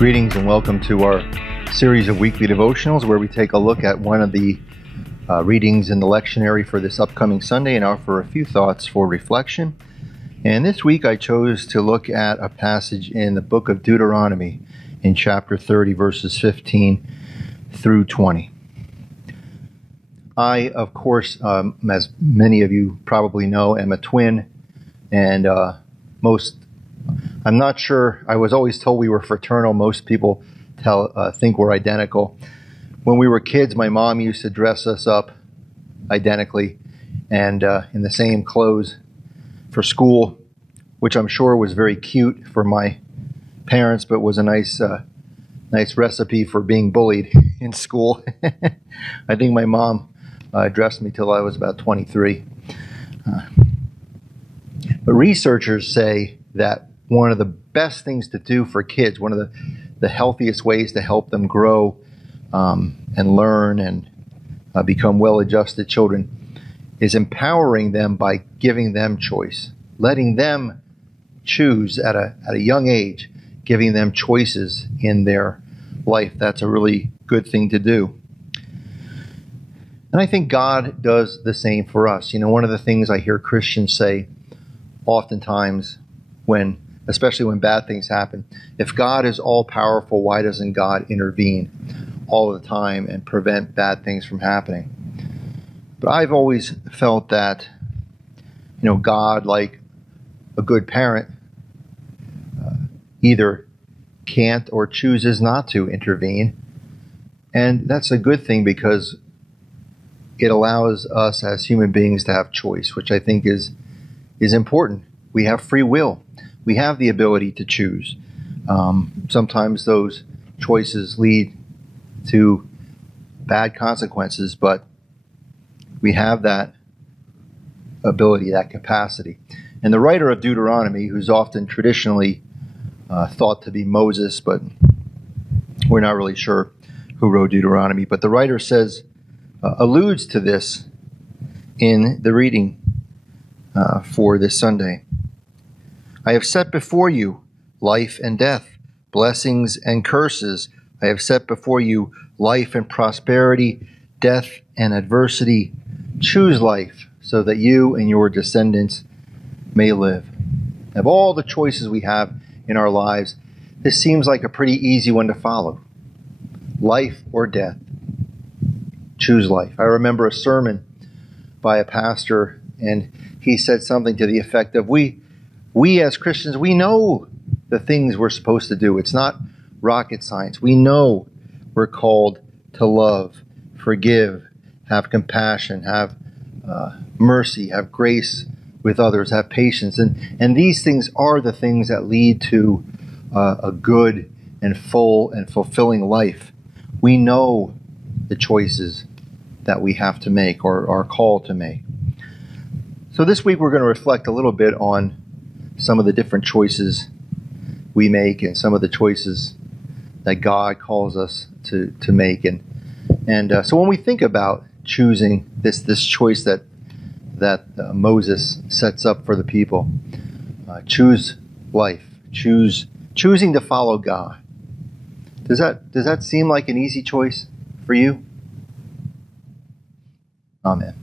Greetings and welcome to our series of weekly devotionals where we take a look at one of the readings in the lectionary for this upcoming Sunday and offer a few thoughts for reflection. And this week I chose to look at a passage in the book of Deuteronomy in chapter 30, verses 15 through 20. I, of course, as many of you probably know, am a twin, and I'm not sure. I was always told we were fraternal. Most people think we're identical. When we were kids, my mom used to dress us up identically and in the same clothes for school, which I'm sure was very cute for my parents, but was a nice recipe for being bullied in school. I think my mom dressed me till I was about 23. But researchers say that one of the best things to do for kids, one of the healthiest ways to help them grow and learn and become well-adjusted children is empowering them by giving them choice, letting them choose at a young age, giving them choices in their life. That's a really good thing to do. And I think God does the same for us. You know, one of the things I hear Christians say oftentimes especially when bad things happen, if God is all-powerful, why doesn't God intervene all the time and prevent bad things from happening? But I've always felt that, God, like a good parent, either can't or chooses not to intervene. And that's a good thing because it allows us as human beings to have choice, which I think is important. We have free will. We have the ability to choose. Sometimes those choices lead to bad consequences, but we have that ability, that capacity. And the writer of Deuteronomy, who's often traditionally thought to be Moses, but we're not really sure who wrote Deuteronomy, but the writer alludes to this in the reading for this Sunday. I have set before you life and death, blessings and curses. I have set before you life and prosperity, death and adversity. Choose life so that you and your descendants may live. Of all the choices we have in our lives, this seems like a pretty easy one to follow. Life or death. Choose life. I remember a sermon by a pastor, and he said something to the effect of, we as Christians, we know the things we're supposed to do. It's not rocket science. We know we're called to love, forgive, have compassion, have mercy, have grace with others, have patience. And these things are the things that lead to a good and full and fulfilling life. We know the choices that we have to make or are called to make. So this week we're going to reflect a little bit on some of the different choices we make and some of the choices that God calls us to make. And so when we think about choosing this choice that Moses sets up for the people, choose life, choosing to follow God. Does that seem like an easy choice for you? Amen.